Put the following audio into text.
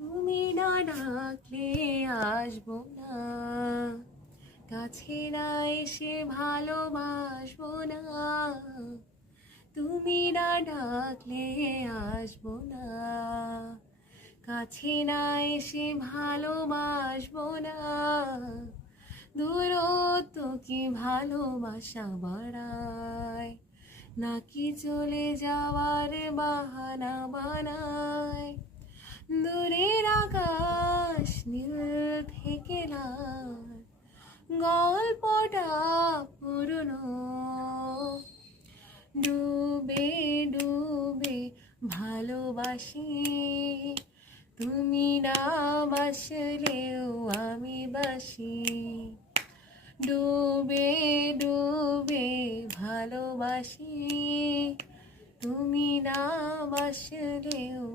তুমি না ডাকলে আসবো না, কাছে না এসে ভালোবাসবো না। তুমি না ডাকলে আসবো না, কাছে না এসে ভালোবাসবো না। দূরত্ব কি ভালোবাসা বাড়ায়, নাকি চলে যাওয়ার বাহানা বানায়? দূরের আকাশ নীল থেকে লাল, গল্পটা পুরনো। ডুবে ডুবে ভালোবাসি, তুমি না বাসলেও আমি বাসি। ডুবে ডুবে ভালোবাসি, তুমি না বাসলেও